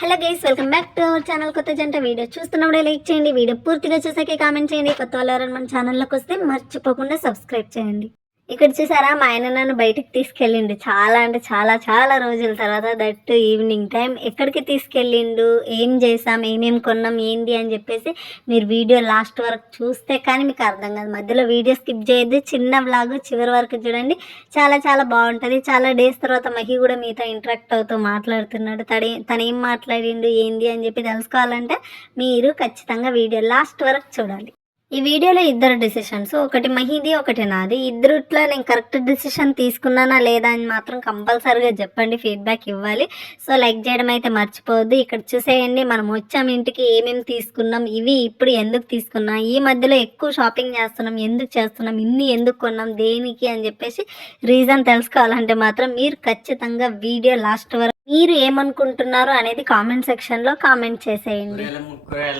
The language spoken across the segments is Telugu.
Hello guys welcome back to our channel కొత్త జంట వీడియో. చూస్తున్నప్పుడే లైక్ చేయండి వీడియో పూర్తిగా చూసాకే కామెంట్ చేయండి. కొత్త వాళ్ళు ఎవరైనా మన ఛానల్లోకి వస్తే మర్చిపోకుండా సబ్స్క్రైబ్ చేయండి. ఇక్కడ చూసారా మా ఆయన నన్ను బయటికి తీసుకెళ్ళిండు. చాలా అంటే చాలా చాలా రోజుల తర్వాత దట్ ఈవినింగ్ టైం ఎక్కడికి తీసుకెళ్ళిండు ఏం చేసాం ఏమేం కొన్నాం ఏంటి అని చెప్పేసి మీరు వీడియో లాస్ట్ వరకు చూస్తే కానీ మీకు అర్థం కాదు. మధ్యలో వీడియో స్కిప్ చేయొద్దు చిన్న వ్లాగ్ చివరి వరకు చూడండి. చాలా చాలా బాగుంటుంది. చాలా డేస్ తర్వాత మహి కూడా మీతో ఇంటరాక్ట్ అవుతూ మాట్లాడుతున్నాడు. తడే తను ఏం మాట్లాడిండు ఏంది అని చెప్పి తెలుసుకోవాలంటే మీరు ఖచ్చితంగా వీడియో లాస్ట్ వరకు చూడాలి. ఈ వీడియోలో ఇద్దరు డిసిషన్స్ ఒకటి మహిది ఒకటి నాది. ఇద్దరుట్లో నేను కరెక్ట్ డిసిషన్ తీసుకున్నానా లేదా అని మాత్రం కంపల్సరీగా చెప్పండి ఫీడ్బ్యాక్ ఇవ్వాలి. సో లైక్ చేయడం అయితే మర్చిపోవద్దు. ఇక్కడ చూసేయండి మనం వచ్చాం ఇంటికి ఏమేమి తీసుకున్నాం ఇవి ఇప్పుడు ఎందుకు తీసుకున్నాం ఈ మధ్యలో ఎక్కువ షాపింగ్ చేస్తున్నాం ఎందుకు చేస్తున్నాం ఇన్ని ఎందుకు కొన్నాం దేనికి అని చెప్పేసి రీజన్ తెలుసుకోవాలంటే మాత్రం మీరు ఖచ్చితంగా వీడియో లాస్ట్ వరకు మీరు ఏమనుకుంటున్నారు అనేది కామెంట్ సెక్షన్లో కామెంట్ చేసేయండి.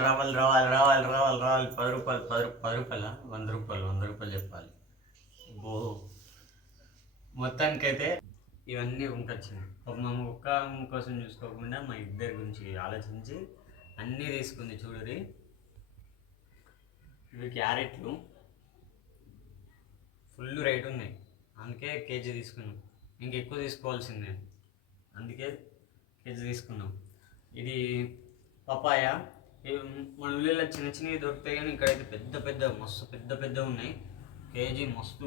రావాలి రావాలి రావాలి రావాలి రావాలి పది రూపాయలు పది రూ- పది రూపాయల? వంద రూపాయలు వంద రూపాయలు చెప్పాలి. ఓ మొత్తానికైతే ఇవన్నీ ఉంకొచ్చినాయి ఒక మా ఒక్క కోసం చూసుకోకుండా మా ఇద్దరి గురించి ఆలోచించి అన్నీ తీసుకుంది చూడరి. ఇవి క్యారెట్లు. ఫుల్ రేట్ ఉన్నాయి. అందుకే కేజీ తీసుకున్నాం. ఇంకెక్కువ తీసుకోవాల్సిందే. అందుకే కేజీ తీసుకున్నాం. ఇది పపాయ. మన ఊళ్ళో చిన్న చిన్నవి దొరుకుతాయి కానీ ఇక్కడైతే పెద్ద పెద్ద మస్తు పెద్ద పెద్ద ఉన్నాయి. కేజీ మస్తు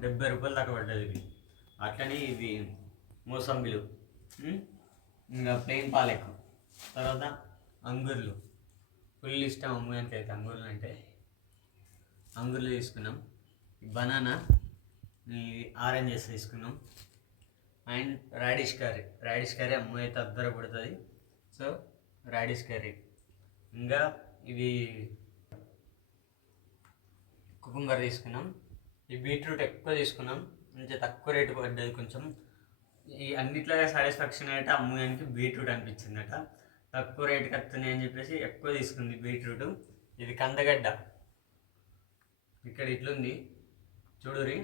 డెబ్బై రూపాయలు దాకా పడ్డది ఇది. అట్లనే ఇది మోసంబిలు. ఇంకా ప్లెయిన్ పాలెక్. తర్వాత అంగుర్లు. ఫుల్ ఇష్టం అమ్మగానికి అయితే అంగుర్లు అంటే. అంగుర్లు తీసుకున్నాం. బనానా. ఆరెంజెస్ తీసుకున్నాం. And radish curry. Radish curry అమ్మాయి అయితే అద్దర పడుతుంది సో రాడిష్ కర్రీ. ఇంకా ఇది కుకుంబర్ తీసుకున్నాం. ఈ బీట్రూట్ ఎక్కువ తీసుకున్నాం. కొంచెం తక్కువ రేటు పడ్డది కొంచెం. ఈ అన్నిట్లో సాటిస్ఫాక్షన్ అయితే అమ్మడానికి బీట్రూట్ అనిపించిందట. తక్కువ రేటుకి వస్తుంది అని చెప్పేసి ఎక్కువ తీసుకుంది బీట్రూట్. ఇది కందగడ్డ. ఇక్కడ ఇట్లుంది. చూడురి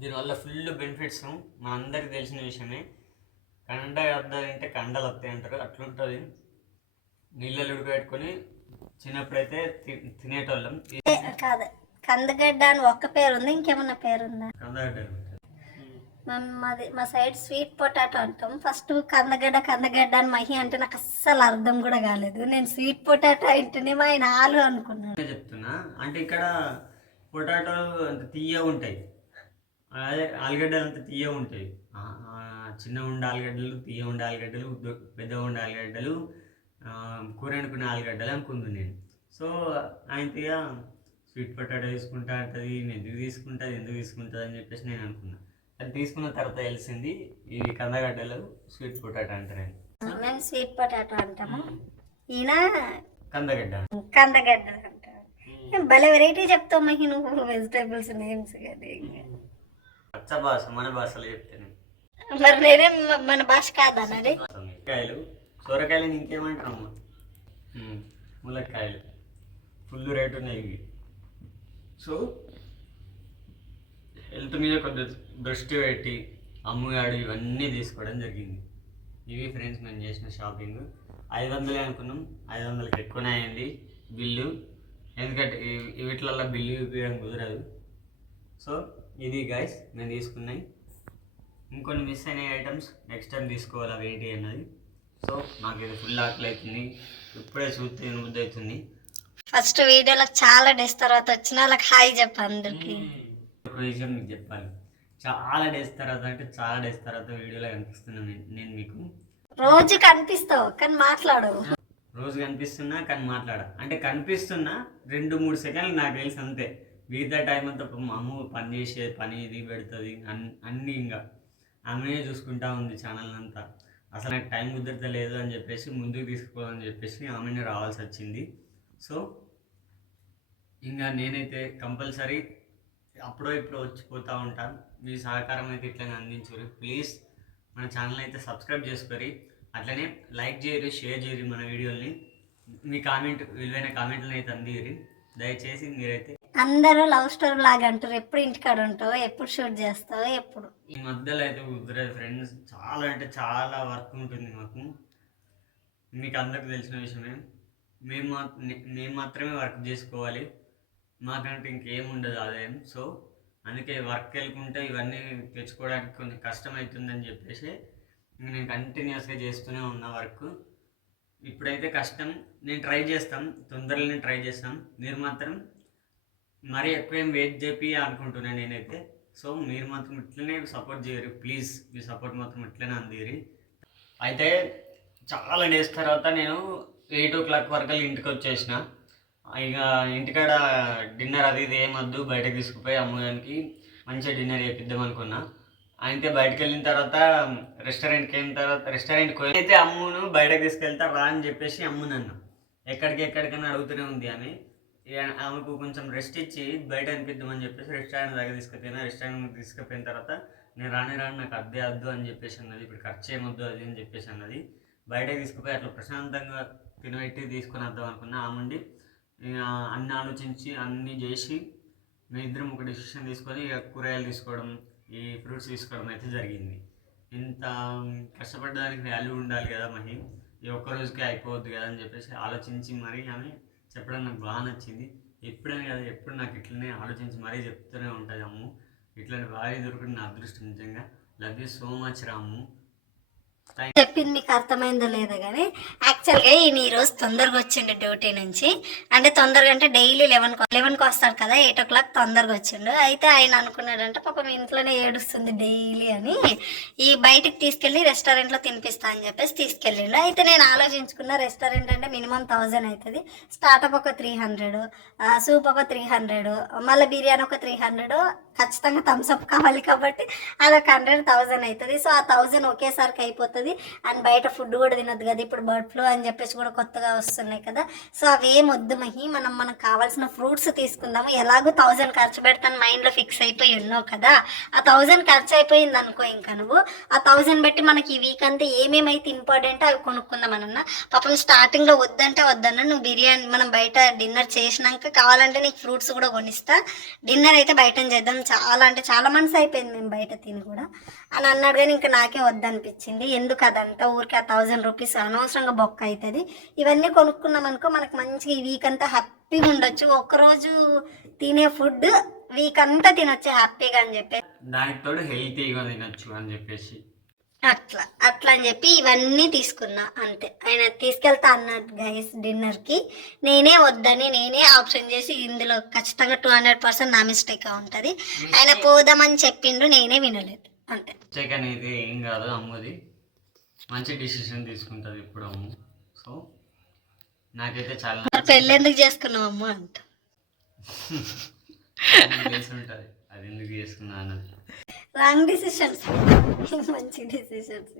దీనివల్ల ఫుల్ బెనిఫిట్స్ మా అందరికి తెలిసిన విషయమే. కండ అంటే కండలు వస్తాయి అంటారు. అట్లుంటుంది. నీళ్ళలో ఉడకబెట్టుకొని చిన్నప్పుడైతే తినేటోళ్ళం. కాదు. కందగడ్డ అని ఒక్క పేరు ఉంది? ఇంకేమన్నా పేరుందా కందగడ్డ మాది మా సైడ్ స్వీట్ పొటాటో అంటాం. ఫస్ట్ కందగడ్డ కందగడ్డ అని మహి అంటే నాకు అస్సలు అర్థం కూడా కాలేదు. నేను స్వీట్ పొటాటో అంటేనే మా ఆయన ఆలు అనుకున్నాను చెప్తున్నా అంటే ఇక్కడ పొటాటోలు అంత తీయ ఉంటాయి. అదే ఆలుగడ్డలు అంత తీయ ఉంటాయి. చిన్న ఉండే ఆలుగడ్డలు తీయ ఉండే ఆలుగడ్డలు పెద్ద ఉండే ఆలుగడ్డలు కూర వండుకునే ఆలుగడ్డలు అనుకుంది నేను. సో ఆయనగా స్వీట్ పొటాటో తీసుకుంటా అంటది నేను ఎందుకు తీసుకుంటుంది ఎందుకు తీసుకుంటుంది అని చెప్పేసి నేను అనుకున్నా. అది తీసుకున్న తర్వాత తెలిసింది ఇవి కందగడ్డలు స్వీట్ పొటాటో అంటారని మేము స్వీట్ పొటాటో అంటాము? ఈయన కందగడ్డ. కందగడ్డ అంటారు భలే వెరైటీ చెప్తావు మహి నువ్వు వెజిటేబుల్స్ నేమ్స్ కానీ భాష మన భాషలో చెప్తాను మరి నేనే మన భాష కాదన్నది? కాయలు సొరకాయలు ఇంకేమంటారు అమ్మ ములక్కాయలు. ఫుల్ రేట్ ఉన్నాయి ఇవి. సో హెల్త్ మీద కొద్ది దృష్టి పెట్టి అమ్ముగాడు ఇవన్నీ తీసుకోవడం జరిగింది. ఇవి ఫ్రెండ్స్ మేము చేసిన షాపింగ్. ఐదు వందలే అనుకున్నాం. ఐదు వందలకి ఎక్కువనే అయింది బిల్లు. ఎందుకంటే వీటిలల్లో బిల్లు చూపించడం కుదరదు. సో ఇది గైస్ నేను తీసుకున్నాయి. ఇంకొన్ని మిస్ అయిన ఐటమ్స్ నెక్స్ట్ టైం తీసుకోవాలి అవి ఏంటి అన్నది. సో నాకు ఇది ఫుల్ ఆకలి అవుతుంది. ఇప్పుడే చూస్తే తినబుద్ధి అవుతుంది. ఫస్ట్ వీడియోలో చాలా డేస్ తర్వాత వచ్చిన వాళ్ళకి హాయ్ చెప్పు అందరికి. ఒక విషయం మీకు చెప్పాలి. చాలా డేస్ తర్వాత అంటే చాలా డేస్ తర్వాత వీడియోలో కనిపిస్తున్నాను నేను- మీకు. రోజు కనిపిస్తావు కానీ మాట్లాడవు రోజు కనిపిస్తున్నా కానీ మాట్లాడ. అంటే కనిపిస్తున్నా రెండు మూడు సెకండ్లు నాకు తెలుసు అంతే. మిగతా టైం అంతా మా అమ్మ పని చేసే పని ఇది పెడుతుంది అన్- అన్నీ ఇంకా ఆమెనే చూసుకుంటా ఉంది ఛానల్ అంతా. అసలు నాకు టైం కుదరతలేదు అని చెప్పేసి ముందుకు తీసుకుపోవాలని చెప్పేసి ఆమెనే రావాల్సి వచ్చింది. సో ఇంకా నేనైతే కంపల్సరీ అప్పుడో ఇప్పుడో వచ్చిపోతూ ఉంటాను. మీ సహకారం అయితే ఇట్లనే అందించరు ప్లీజ్ మన ఛానల్ అయితే సబ్స్క్రైబ్ చేసుకోరి అట్లనే లైక్ చేయరు షేర్ చేయరు మన వీడియోని మీ కామెంట్ విలువైన కామెంట్లను అయితే అందిరి దయచేసి మీరైతే అందరూ లవ్ స్టోరీ లాగా అంటారు. ఎప్పుడు ఇంటికాడ ఉంటావు? ఎప్పుడు షూట్ చేస్తావు? ఎప్పుడు? ఈ మధ్యలో అయితే కుదరదు ఫ్రెండ్స్. చాలా అంటే చాలా వర్క్ ఉంటుంది మాకు. మీకు అందరికి తెలిసిన విషయమే. మేము మా మేము మాత్రమే వర్క్ చేసుకోవాలి. మాకంటే ఇంకేం ఉండదు ఆదాయం. సో అందుకే వర్క్ వెళ్ళకుంటే ఇవన్నీ తెచ్చుకోవడానికి కొంచెం కష్టం అవుతుందని చెప్పేసి నేను కంటిన్యూస్గా చేస్తూనే ఉన్నా వర్క్. ఇప్పుడైతే కష్టం. నేను ట్రై చేస్తాం. తొందరలోనే ట్రై చేస్తాం. మీరు మాత్రం మరీ ఎక్కువ ఏం వెయిట్ చెప్పి అనుకుంటున్నాను నేనైతే. సో మీరు మాత్రం ఇట్లనే సపోర్ట్ చేయరు. ప్లీజ్ మీ సపోర్ట్ మాత్రం ఇట్లనే అందిరి అయితే చాలా డేస్ తర్వాత నేను ఎయిట్ ఓ క్లాక్ వరకు ఇంటికి వచ్చేసిన. ఇక ఇంటికాడ డిన్నర్ అది ఇది ఏమద్దు బయటకు తీసుకుపోయి అమ్మగారికి మంచిగా డిన్నర్ చేపిద్దాం అనుకున్నా. అయితే బయటకు వెళ్ళిన తర్వాత రెస్టారెంట్కి వెళ్ళిన తర్వాత రెస్టారెంట్కి అయితే అమ్మును బయటకు తీసుకెళ్తా రా అని చెప్పేసి అమ్ము నన్ను ఎక్కడికి ఎక్కడికైనా అడుగుతూనే ఉంది అని. ఆమెకు కొంచెం రెస్ట్ ఇచ్చి బయట అనిపిద్దామని చెప్పేసి రెస్టారెంట్ దగ్గర తీసుకుపోయినా రెస్టారెంట్ తీసుకుపోయిన తర్వాత నేను రాని రాని నాకు అద్దే వద్దు అని చెప్పేసి అన్నది ఇప్పుడు ఖర్చు ఏమొద్దు అది అని చెప్పేసి అన్నది. బయటకు తీసుకుపోయి అట్లా ప్రశాంతంగా తినబెట్టి తీసుకొని వద్దాం అనుకున్నా ఆముండి ఇక అన్ని ఆలోచించి అన్నీ చేసి మీ ఇద్దరం ఒక డెసిషన్ తీసుకొని ఇక కూరగాయలు తీసుకోవడం ఈ ఫ్రూట్స్ తీసుకోవడం అయితే జరిగింది. ఇంత కష్టపడడానికి వాల్యూ ఉండాలి కదా మహి ఈ ఒక్క రోజుకే అయిపోవద్దు కదా అని చెప్పేసి ఆలోచించి మరీ ఆమె చెప్పడం నాకు బాగా నచ్చింది. ఎప్పుడైనా కాదు ఎప్పుడు నాకు ఇట్లనే ఆలోచించి మరీ చెప్తూనే ఉంటుంది అమ్ము ఇట్లాంటి భార్య దొరకడం నా అదృష్టం నిజంగా. Love you so much Ramu. చెప్పింది మీకు అర్థమైందో లేదో కానీ యాక్చువల్గా ఈయన ఈ రోజు తొందరగా వచ్చిండు డ్యూటీ నుంచి. అంటే తొందరగా అంటే డైలీ లెవెన్ లెవెన్కి వస్తాడు కదా ఎయిట్ ఓ క్లాక్ తొందరగా వచ్చిండు. అయితే ఆయన అనుకున్నాడంటే పాపం ఇంట్లోనే ఏడుస్తుంది డైలీ అని. ఈ బయటికి తీసుకెళ్ళి రెస్టారెంట్లో తినిపిస్తా అని చెప్పేసి తీసుకెళ్ళిండు. అయితే నేను ఆలోచించుకున్న రెస్టారెంట్ అంటే మినిమం థౌజండ్ అవుతుంది స్టార్టప్ ఒక త్రీ హండ్రెడ్ సూప్ ఒక త్రీ హండ్రెడ్ మళ్ళీ బిర్యానీ ఒక త్రీ హండ్రెడ్ ఖచ్చితంగా థమ్స్అప్ కావాలి కాబట్టి అదొక హండ్రెడ్ థౌజండ్ అవుతుంది సో ఆ థౌజండ్ ఒకేసారికి అయిపోతుంది. అండ్ బయట ఫుడ్ కూడా తినొద్దు కదా ఇప్పుడు బర్డ్ ఫ్లూ అని చెప్పేసి కూడా కొత్తగా వస్తున్నాయి కదా. సో అవేం వద్దు మహి మనం మనకు కావాల్సిన ఫ్రూట్స్ తీసుకుందాము. ఎలాగో థౌజండ్ ఖర్చు పెడతాను మైండ్లో ఫిక్స్ అయిపోయి ఉన్నావు కదా. ఆ థౌజండ్ ఖర్చు అయిపోయింది అనుకో ఇంకా నువ్వు. ఆ థౌజండ్ బట్టి మనకి ఈ వీక్ అంతా ఏమేమైతే ఇంపార్టెంట్ అవి కొనుక్కుందాం అనన్నా పాపం స్టార్టింగ్లో వద్దంటే వద్దన్న నువ్వు బిర్యానీ మనం బయట డిన్నర్ చేసినాక కావాలంటే నీకు ఫ్రూట్స్ కూడా కొనిస్తా. డిన్నర్ అయితే బయట చేద్దాం. చాలా అంటే చాలా మనసు అయిపోయింది మేము బయట తిని కూడా. అని అన్నాడు కానీ ఇంకా నాకే వద్దనిపించింది. ఎందుకు అదంతా ఊరికి ఆ థౌజండ్ రూపీస్ అనవసరంగా బొక్క అవుతుంది ఇవన్నీ కొనుక్కున్నాం అనుకో మనకు మంచిగా ఈ వీక్ అంతా హ్యాపీగా ఉండొచ్చు. ఒక్కరోజు తినే ఫుడ్ వీక్ అంతా తినొచ్చు హ్యాపీగా అని చెప్పి దానికి తోడు హెల్తీగా తినొచ్చు అని చెప్పేసి. అట్లా అట్లా అని చెప్పి ఇవన్నీ తీసుకున్నా అంతే. ఆయన తీసుకెళ్తా అన్నాడు గైస్ డిన్నర్కి నేనే వద్దని నేనే ఆప్షన్ చేసి ఇందులో ఖచ్చితంగా టూ హండ్రెడ్ పర్సెంట్ నా మిస్టేక్ ఉంటుంది. ఆయన పోదామని చెప్పిండు నేనే వినలేదు. అంతే. అనేది ఏం కాదు అమ్మది. మంచి డిసిషన్ తీసుకుంటుంది ఇప్పుడు అమ్ము. సో నాకైతే చాలా పెళ్ళి ఎందుకు చేసుకున్నావు అమ్మ అంట. తెలిసి ఉంటుంది. అది ఎందుకు చేసుకున్నా అన్నది. రాంగ్ డిసిషన్స్ మంచి డిసిషన్స్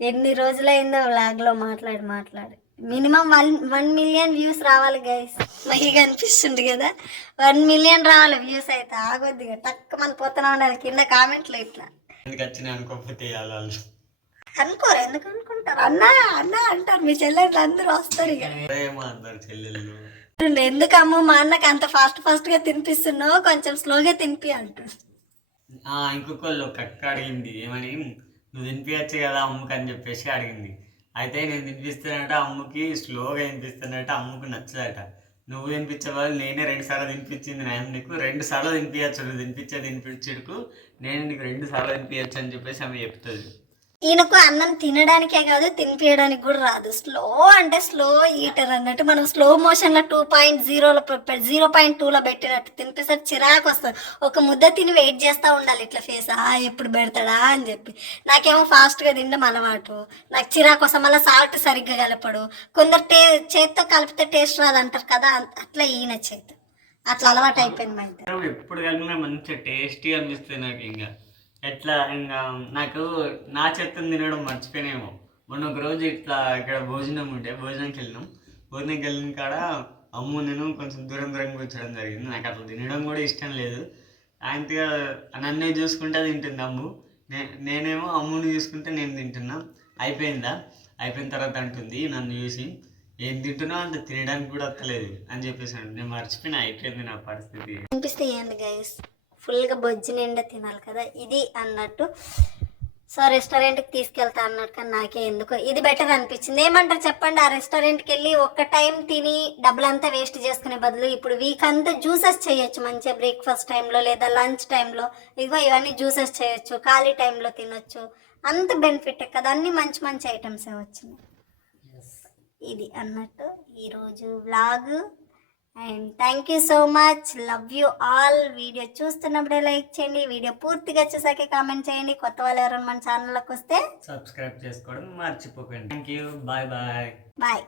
ఎన్ని రోజులైందో వ్లాగ్లో మాట్లాడి మాట్లాడి. Minimum one one million views రావాలి గైస్ మహిగా అనిపిస్తుంది కదా. వన్ మిలియన్ రావాలి వ్యూస్ అయితే ఆగొద్ది టక్ మన పోతూనే ఉండాలి. కింద కామెంట్లు ఇట్లా. ఎందుకు వచ్చినాయి అనుకోకపోతే అనుకోరు ఎందుకు అనుకుంటారు అన్నా అన్నా అంటారు. మీ చెల్లెళ్ళు అందరూ వస్తారు ఇక. ఎందుకు అమ్మ మా అన్నకి అంత ఫాస్ట్ ఫాస్ట్గా తినిపిస్తున్నావు? కొంచెం స్లోగా తినిపి అంటుంది ఆ, ఇంకొకళ్ళు ఒక అక్క అడిగింది. ఏమని? నువ్వు తినిపించచ్చు కదా అమ్ముకి అని చెప్పేసి అడిగింది. అయితే నేను తినిపిస్తానంటే అమ్ముకి స్లోగా తినిపిస్తానంటే అమ్ముకు నచ్చదట. నువ్వు తినిపించే వాళ్ళు నేనే రెండు సార్లు తినిపించింది నేను నీకు. రెండు సార్లు తినిపించచ్చు నువ్వు తినిపించే తినిపించడుకు నేను నీకు రెండు సార్లు తినిపించచ్చు అని చెప్పేసి ఆమె చెప్తుంది. ఈయనకు అన్నం తినడానికే కాదు తినిపించడానికి కూడా రాదు. స్లో అంటే స్లో ఈటర్ అన్నట్టు మనం స్లో మోషన్లో టూ పాయింట్ జీరోలో జీరో పాయింట్ టూలో పెట్టినట్టు తినిపిస్తే చిరాకు వస్తుంది. ఒక ముద్ద తిని వెయిట్ చేస్తూ ఉండాలి ఇట్లా ఫేస్ ఆ ఎప్పుడు పెడతాడా అని చెప్పి. నాకేమో ఫాస్ట్గా తినడం అలవాటు. నాకు చిరాకు వస్తాం మళ్ళీ సాల్ట్ సరిగ్గా కలపడు. కొందరు టే చేత్తో కలిపితే టేస్ట్ రాదు అంటారు కదా అట్లా ఈయన చేతి. అట్లా అలవాటు అయిపోయింది మా ఇద్దరు ఎప్పుడు కలిపినా మంచిగా టేస్టీ అనిపిస్తుంది నాకు ఇంకా. ఎట్లా ఇంకా నాకు నా చెత్తను తినడం మర్చిపోయినేమో మొన్న ఒక రోజు ఇట్లా ఇక్కడ భోజనం ఉంటే భోజనంకి వెళ్ళినాం. భోజనంకి వెళ్ళిన కాడ అమ్ము నేను కొంచెం దూరం దూరంగా కూర్చోడం జరిగింది. నాకు అట్లా తినడం కూడా ఇష్టం లేదు. ఆయనగా నన్నే చూసుకుంటే తింటుంది అమ్ము. నే నేనేమో అమ్ముని చూసుకుంటే నేను తింటున్నా. అయిపోయిందా? అయిపోయిన తర్వాత అంటుంది నన్ను చూసి ఏం తింటున్నావు అంత? తినడానికి కూడా వస్తలేదు అని చెప్పేసి నేను మర్చిపోయిన అయిపోయింది నా పరిస్థితి. అనిపిస్తే గైస్ ఫుల్గా బొజ్జు నిండా తినాలి కదా ఇది అన్నట్టు. సో రెస్టారెంట్కి తీసుకెళ్తా అన్నాడు కానీ నాకే ఎందుకో ఇది బెటర్ అనిపించింది. ఏమంటారు చెప్పండి ఆ రెస్టారెంట్కి వెళ్ళి ఒక్క టైం తిని డబ్బులంతా వేస్ట్ చేసుకునే బదులు ఇప్పుడు వీక్ అంతా జ్యూసెస్ చేయొచ్చు మంచిగా బ్రేక్ఫాస్ట్ టైంలో లేదా లంచ్ టైంలో. ఇదిగో ఇవన్నీ జ్యూసెస్ చేయొచ్చు ఖాళీ టైంలో తినొచ్చు. అంత బెనిఫిట్ కదా అన్ని మంచి మంచి ఐటమ్స్ వచ్చినాయి. ఇది అన్నట్టు ఈరోజు vlog and thank you so much love you all video చూస్తున్నప్పుడే like చేయండి. వీడియో పూర్తిగా చూసాకే కామెంట్ చేయండి. కొత్త వాళ్ళు ఎవరైనా మన ఛానల్లోకి వస్తే సబ్స్క్రైబ్ చేసుకోవడం మర్చిపోకండి. Thank you bye bye bye